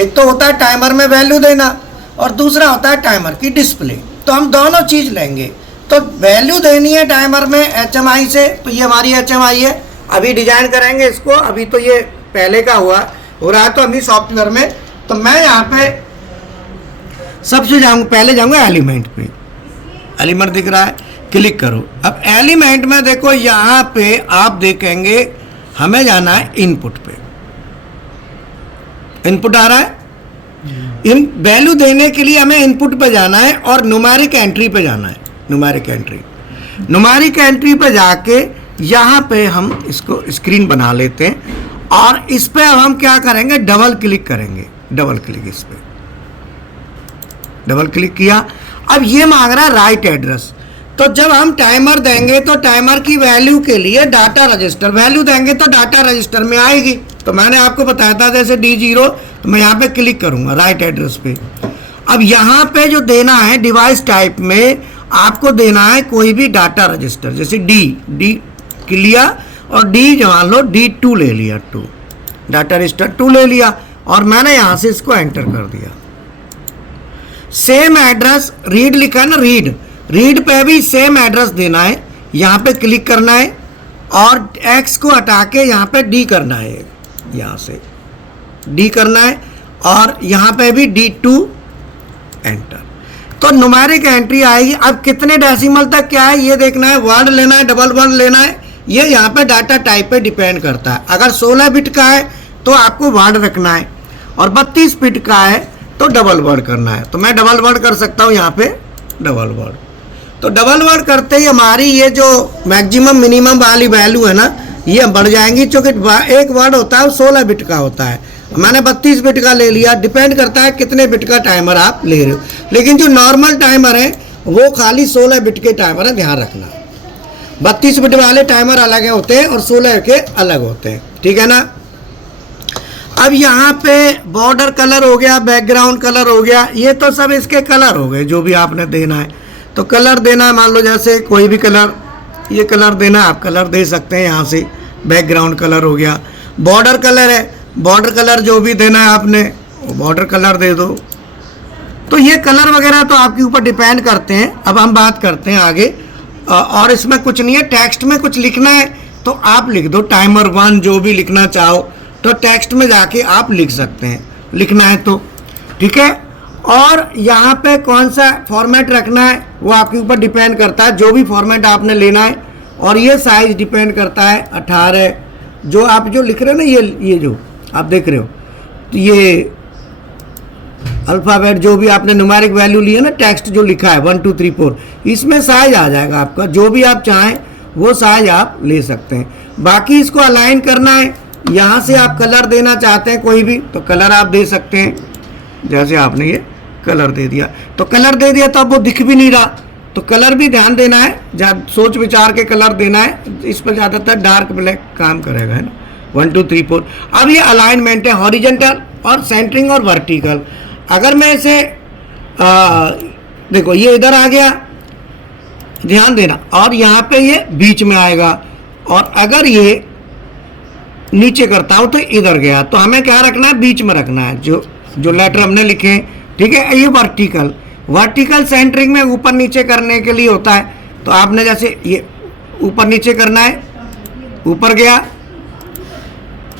एक तो होता है टाइमर में वैल्यू देना और दूसरा होता है टाइमर की डिस्प्ले। तो हम दोनों चीज़ लेंगे। तो वैल्यू देनी है टाइमर में HMI से, तो ये हमारी HMI है। अभी डिजाइन करेंगे इसको, अभी तो ये पहले का हो रहा है तो अभी सॉफ्टवेयर में। तो मैं यहाँ पे सबसे पहले जाऊँगा एलिमेंट पे। एलिमेंट दिख रहा है, क्लिक करो। अब एलिमेंट में देखो यहाँ पे आप देखेंगे हमें जाना है इनपुट पे। इनपुट आ रहा है, इन वैल्यू देने के लिए हमें इनपुट पे जाना है और न्यूमेरिक एंट्री पे जाना है। न्यूमेरिक एंट्री पे जाके यहाँ पे हम इसको स्क्रीन बना लेते हैं और इस पे अब हम क्या करेंगे, डबल क्लिक करेंगे। डबल क्लिक, इस पे डबल क्लिक किया। अब ये मांग रहा है राइट एड्रेस। तो जब हम टाइमर देंगे तो टाइमर की वैल्यू के लिए डाटा रजिस्टर वैल्यू देंगे तो डाटा रजिस्टर में आएगी। तो मैंने आपको बताया था जैसे D0, तो मैं यहाँ पे क्लिक करूँगा राइट एड्रेस पे। अब यहाँ पे जो देना है डिवाइस टाइप में आपको देना है कोई भी डाटा रजिस्टर, जैसे डी लिया और डी मान लो D2 ले लिया, 2 डाटा रजिस्टर 2 ले लिया और मैंने यहाँ से इसको एंटर कर दिया। सेम एड्रेस रीड लिखा है ना, रीड पे भी सेम एड्रेस देना है। यहाँ पे क्लिक करना है और X को हटा के यहाँ पे D करना है, यहाँ से D करना है और यहाँ पे भी D2 एंटर। तो न्यूमेरिक एंट्री आएगी। अब कितने डेसिमल तक क्या है ये देखना है, वर्ड लेना है, डबल वर्ड लेना है, ये यहाँ पे डाटा टाइप पे डिपेंड करता है। अगर 16 बिट का है तो आपको वर्ड रखना है और 32 बिट का है तो डबल वर्ड करना है। तो मैं डबल वर्ड कर सकता हूँ यहाँ पे डबल वर्ड। तो डबल वर्ड करते ही हमारी ये जो मैक्सिमम मिनिमम वाली वैल्यू है ना ये बढ़ जाएंगी, क्योंकि एक वर्ड होता है वो 16 बिट का होता है। मैंने 32 बिट का ले लिया, डिपेंड करता है कितने बिट का टाइमर आप ले रहे हो। लेकिन जो नॉर्मल टाइमर है वो खाली 16 बिट के टाइमर है, ध्यान रखना। 32 बिट वाले टाइमर अलग होते हैं और 16 के अलग होते हैं, ठीक है ना। अब यहाँ पे बॉर्डर कलर हो गया, बैकग्राउंड कलर हो गया, ये तो सब इसके कलर हो गए जो भी आपने देना है। तो कलर देना है, मान लो जैसे कोई भी कलर, ये कलर देना आप कलर दे सकते हैं यहाँ से। बैकग्राउंड कलर हो गया, बॉर्डर कलर है, बॉर्डर कलर जो भी देना है आपने वो बॉर्डर कलर दे दो। तो ये कलर वगैरह तो आपके ऊपर डिपेंड करते हैं। अब हम बात करते हैं आगे। और इसमें कुछ नहीं है, टेक्स्ट में कुछ लिखना है तो आप लिख दो टाइमर 1 जो भी लिखना चाहो तो टेक्स्ट में जाके आप लिख सकते हैं, लिखना है तो, ठीक है। और यहाँ पे कौन सा फॉर्मेट रखना है वो आपके ऊपर डिपेंड करता है, जो भी फॉर्मेट आपने लेना है। और ये साइज डिपेंड करता है 18, जो आप जो लिख रहे हो ना, ये जो आप देख रहे हो, तो ये अल्फ़ाबेट जो भी आपने न्यूमेरिक वैल्यू ली है ना, टेक्स्ट जो लिखा है 1 2 3 4, इसमें साइज आ जाएगा आपका। जो भी आप चाहें वो साइज आप ले सकते हैं। बाकी इसको अलाइन करना है, यहाँ से आप कलर देना चाहते हैं कोई भी तो कलर आप दे सकते हैं। जैसे आपने ये कलर दे दिया तो कलर दे दिया, तो अब वो दिख भी नहीं रहा, तो कलर भी ध्यान देना है, सोच विचार के कलर देना है। इस पर ज़्यादातर डार्क ब्लैक काम करेगा, है ना। 1 2 3 4। अब ये अलाइनमेंट है हॉरिजॉन्टल और सेंटरिंग और वर्टिकल। अगर मैं इसे देखो ये इधर आ गया, ध्यान देना, और यहाँ पे ये बीच में आएगा, और अगर ये नीचे करता हूँ तो इधर गया। तो हमें क्या रखना है, बीच में रखना है जो लेटर हमने लिखे, ठीक है। ये वर्टिकल सेंटरिंग में ऊपर नीचे करने के लिए होता है। तो आपने जैसे ये ऊपर नीचे करना है, ऊपर गया,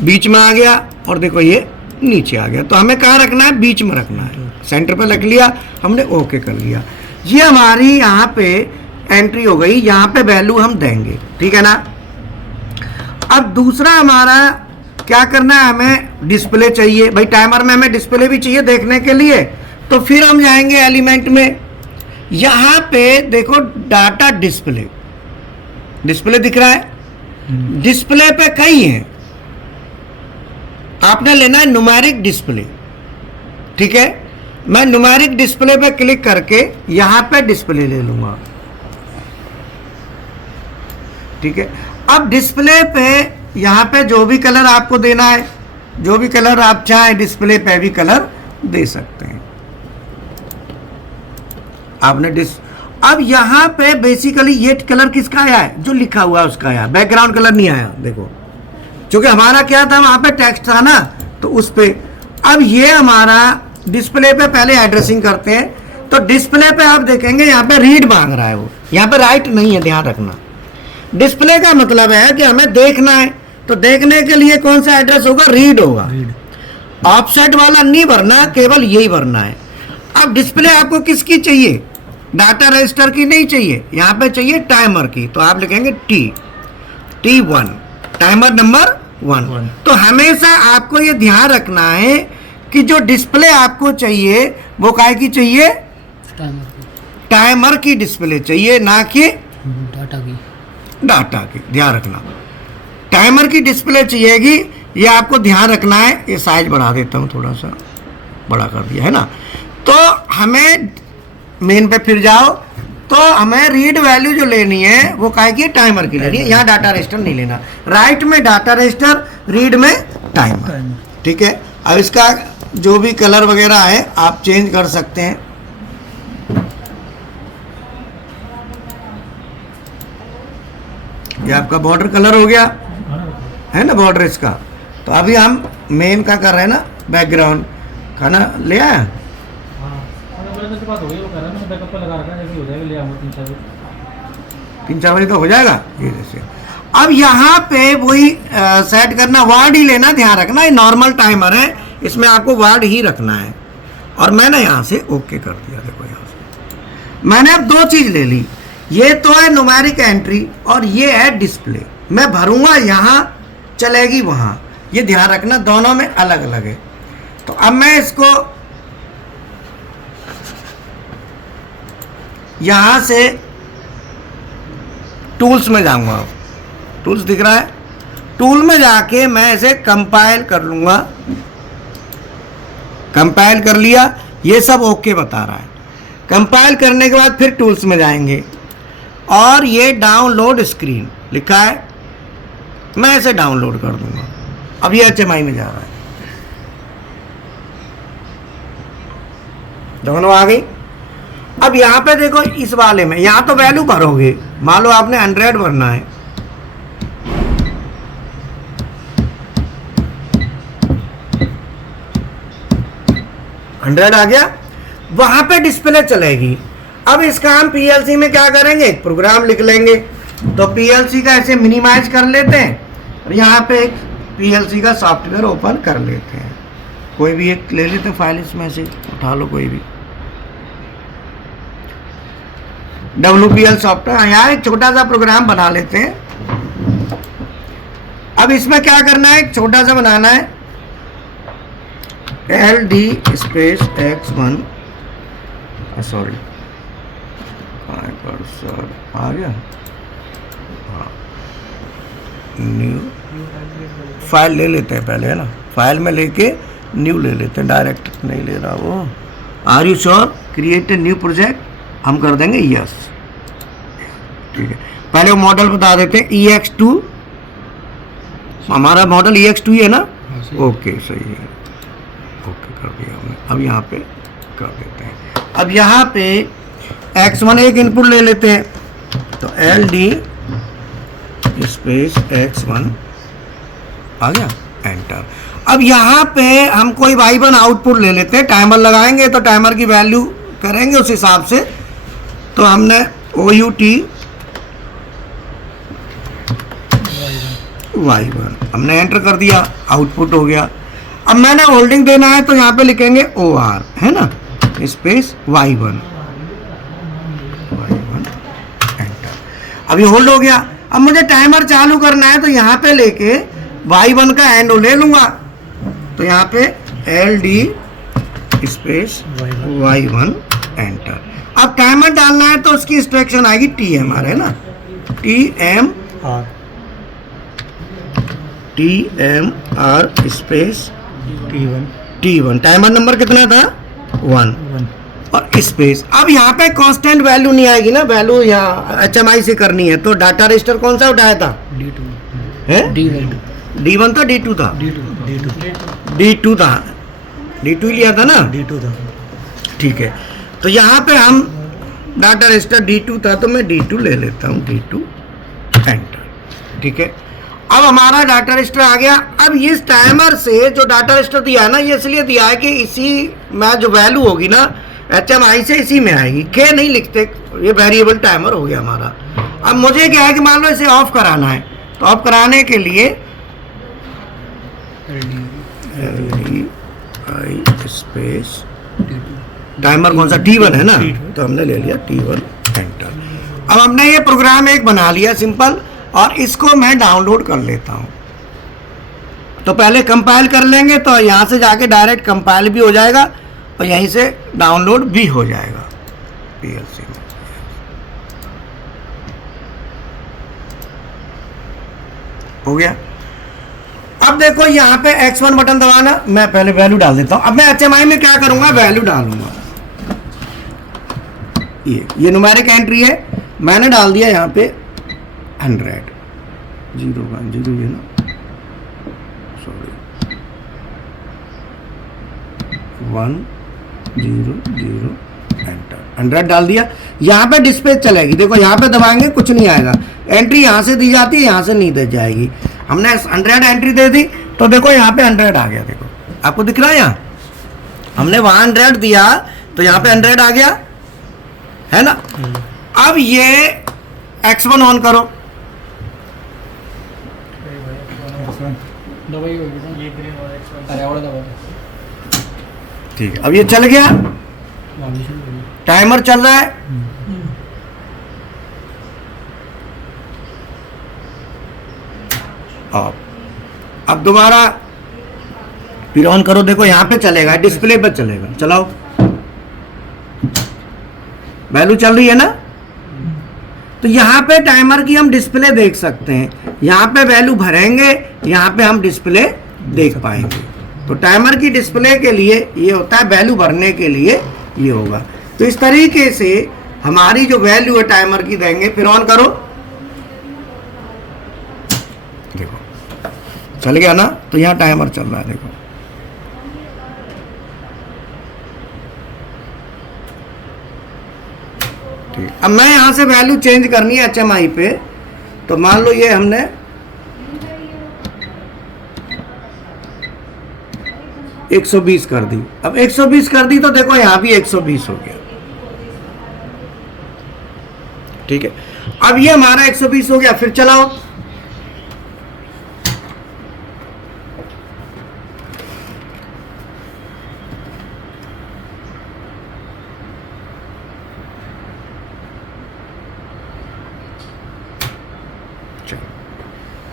बीच में आ गया, और देखो ये नीचे आ गया। तो हमें कहाँ रखना है, बीच में रखना है। सेंटर पे रख लिया हमने, ओके कर लिया। ये हमारी यहाँ पे एंट्री हो गई, यहाँ पे वैल्यू हम देंगे, ठीक है ना। अब दूसरा हमारा क्या करना है, हमें डिस्प्ले चाहिए भाई। टाइमर में हमें डिस्प्ले भी चाहिए देखने के लिए। तो फिर हम जाएंगे एलिमेंट में, यहाँ पे देखो डाटा डिस्प्ले दिख रहा है। डिस्प्ले पे कई हैं, आपने लेना है न्यूमेरिक डिस्प्ले, ठीक है। मैं न्यूमेरिक डिस्प्ले पे क्लिक करके यहाँ पे डिस्प्ले ले लूंगा, ठीक है। अब डिस्प्ले पे यहाँ पे जो भी कलर आपको देना है, जो भी कलर आप चाहें डिस्प्ले पे भी कलर दे सकते हैं आपने। अब यहाँ पे बेसिकली ये कलर किसका आया है, जो लिखा हुआ है उसका आया, बैकग्राउंड कलर नहीं आया। देखो क्योंकि हमारा क्या था, वहां पे टेक्स्ट था ना, तो उस पे। अब ये हमारा डिस्प्ले पे पहले एड्रेसिंग करते हैं। तो डिस्प्ले पे आप देखेंगे यहाँ पे रीड मांग रहा है, वो यहाँ पे राइट नहीं है, ध्यान रखना। डिस्प्ले का मतलब है कि हमें देखना है, तो देखने के लिए कौन सा एड्रेस होगा, रीड होगा। ऑफसेट वाला नहीं भरना, केवल यही भरना है। अब डिस्प्ले आपको किसकी चाहिए, डाटा रजिस्टर की नहीं चाहिए, यहाँ पे चाहिए टाइमर की। तो आप लिखेंगे T1, टाइमर नंबर 1। तो हमेशा आपको ये ध्यान रखना है कि जो डिस्प्ले आपको चाहिए वो काय की चाहिए, टाइमर की डिस्प्ले चाहिए, ना कि डाटा की। ध्यान रखना, टाइमर की डिस्प्ले चाहिएगी, ये आपको ध्यान रखना है। ये साइज बढ़ा देता हूँ, थोड़ा सा बड़ा कर दिया है ना। तो हमें मेन पे फिर जाओ, तो हमें रीड वैल्यू जो लेनी है वो काय की, टाइमर की लेनी है। यहाँ डाटा रजिस्टर नहीं लेना, राइट में डाटा रजिस्टर, रीड में टाइमर। ठीक है, अब इसका जो भी कलर वगैरह है आप चेंज कर सकते हैं। ये आपका बॉर्डर कलर हो गया है ना, बॉर्डर इसका। तो अभी हम मेन का कर रहे हैं ना, बैकग्राउंड। खाना ले आया, 3-4 बजे तो हो जाएगा ये जैसे। अब यहाँ पे वही सेट करना, वार्ड ही लेना, ध्यान रखना। ये नॉर्मल टाइमर है, इसमें आपको वार्ड ही रखना है। और मैंने यहाँ से ओके कर दिया। देखो यहाँ से मैंने अब 2 चीज़ ले ली, ये तो है न्यूमेरिक एंट्री और ये है डिस्प्ले। मैं भरूंगा यहाँ, चलेगी वहाँ, ये ध्यान रखना, दोनों में अलग अलग है। तो अब मैं इसको यहाँ से टूल्स में जाऊंगा। टूल्स दिख रहा है, टूल में जाके मैं इसे कंपाइल कर लूंगा। कंपाइल कर लिया, ये सब ओके बता रहा है। कंपाइल करने के बाद फिर टूल्स में जाएंगे और ये डाउनलोड स्क्रीन लिखा है, मैं इसे डाउनलोड कर दूंगा। अब ये HMI में जा रहा है, दोनों आ गई। अब यहाँ पे देखो, इस वाले में यहाँ तो वैल्यू भरोगे, मान लो आपने 100 भरना है, आ गया, वहां पे डिस्प्ले चलेगी। अब इसका हम PLC में क्या करेंगे, एक प्रोग्राम लिख लेंगे। तो PLC का ऐसे मिनिमाइज कर लेते हैं और यहाँ पे एक PLC का सॉफ्टवेयर ओपन कर लेते हैं। कोई भी एक ले लेते हैं फाइल, इसमें से उठा लो कोई भी, WPL सॉफ्टवेयर। यहाँ एक छोटा सा प्रोग्राम बना लेते हैं। अब इसमें क्या करना है, एक छोटा सा बनाना है, LD space X1, sorry cursor आ गया, हाँ, न्यू फाइल ले लेते हैं पहले, है ना। फाइल में लेके न्यू ले लेते हैं, डायरेक्ट नहीं ले रहा वो। Are you sure, create a new project, हम कर देंगे यस। ठीक है, पहले वो मॉडल बता देते हैं, EX2, हमारा मॉडल EX2 ही है ना। ओके, सही है, ओके कर दिया हमने। अब यहाँ पे कर देते हैं। अब यहाँ पे X1 एक इनपुट ले लेते हैं, तो LD स्पेस X1 आ गया, एंटर। अब यहाँ पे हम कोई Y1 आउटपुट ले लेते हैं, टाइमर लगाएंगे तो टाइमर की वैल्यू करेंगे उस हिसाब से। तो हमने OUT Y1 हमने एंटर कर दिया, आउटपुट हो गया। अब मैंने होल्डिंग देना है तो यहाँ पे लिखेंगे OR, है ना, स्पेस Y1 एंटर। अब ये होल्ड हो गया। अब मुझे टाइमर चालू करना है तो यहाँ पे लेके Y1 का एंड ले लूंगा। तो यहाँ पे LD स्पेस Y1 एंटर। अब टाइमर डालना है तो उसकी इंस्ट्रक्शन आएगी TMR, है ना, TMR space T1। Timer number कितना था, 1 और स्पेस। अब यहाँ पे कांस्टेंट वैल्यू नहीं आएगी ना, वैल्यू यहाँ HMI से करनी है। तो डाटा रजिस्टर कौन सा उठाया था, D2 है, D1 था, D2 था, D2 था, D2 ही लिया था ना, D2 था। ठीक है, तो यहाँ पे हम डाटा रजिस्टर D2 था तो मैं D2 ले लेता हूँ, D2 एंटर। ठीक है, अब हमारा डाटा रजिस्टर आ गया। अब इस टाइमर से जो डाटा रजिस्टर दिया है ना, ये इसलिए दिया है कि इसी में जो वैल्यू होगी ना HMI से इसी में आएगी, के नहीं लिखते, ये वेरिएबल टाइमर हो गया हमारा। अब मुझे क्या है कि मान लो इसे ऑफ कराना है, तो ऑफ कराने के लिए LDI स्पेस टाइमर कौन सा, T1 है ना, तो हमने ले लिया T1 एंटर। अब हमने ये प्रोग्राम एक बना लिया सिंपल, और इसको मैं डाउनलोड कर लेता हूँ। तो पहले कंपाइल कर लेंगे, तो यहाँ से जाके डायरेक्ट कंपाइल भी हो जाएगा और यहीं से डाउनलोड भी हो जाएगा PLC में। हो गया। अब देखो यहाँ पे X1 बटन दबाना, मैं पहले वैल्यू डाल देता हूँ। अब मैं HMI में क्या करूँगा, वैल्यू डालूंगा। ये न्यूमेरिक एंट्री है, मैंने डाल दिया यहाँ पे 100 0 1 0, ये ना, सॉरी 1 0 0 एंटर, 100 डाल दिया। यहाँ पे डिस्प्ले चलेगी, देखो यहाँ पे दबाएंगे कुछ नहीं आएगा, एंट्री यहाँ से दी जाती है, यहाँ से नहीं दी जाएगी। हमने 100 एंट्री दे दी, तो देखो यहाँ पे 100 आ गया, देखो आपको दिख रहा है, यहाँ हमने वहाँ 100 दिया तो यहाँ पे 100 आ गया, है ना। अब ये X1 ऑन करो, ठीक है। अब ये चल गया, टाइमर चल रहा है। अब दोबारा फिर ऑन करो, देखो यहाँ पे चलेगा, डिस्प्ले पे चलेगा, चलाओ, वैल्यू चल रही है ना। तो यहाँ पे टाइमर की हम डिस्प्ले देख सकते हैं, यहाँ पे वैल्यू भरेंगे, यहाँ पे हम डिस्प्ले देख पाएंगे। तो टाइमर की डिस्प्ले के लिए ये होता है, वैल्यू भरने के लिए ये होगा। तो इस तरीके से हमारी जो वैल्यू है टाइमर की देंगे। फिर ऑन करो, देखो चल गया ना, तो यहाँ टाइमर चल रहा है, देखो ठीक। अब मैं यहाँ से वैल्यू चेंज करनी है HMI पे, तो मान लो ये हमने 120 कर दी। अब 120 कर दी तो देखो यहाँ भी 120 हो गया, ठीक है। अब ये हमारा 120 हो गया, फिर चलाओ,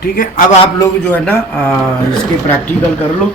ठीक है। अब आप लोग जो है ना इसके प्रैक्टिकल कर लो।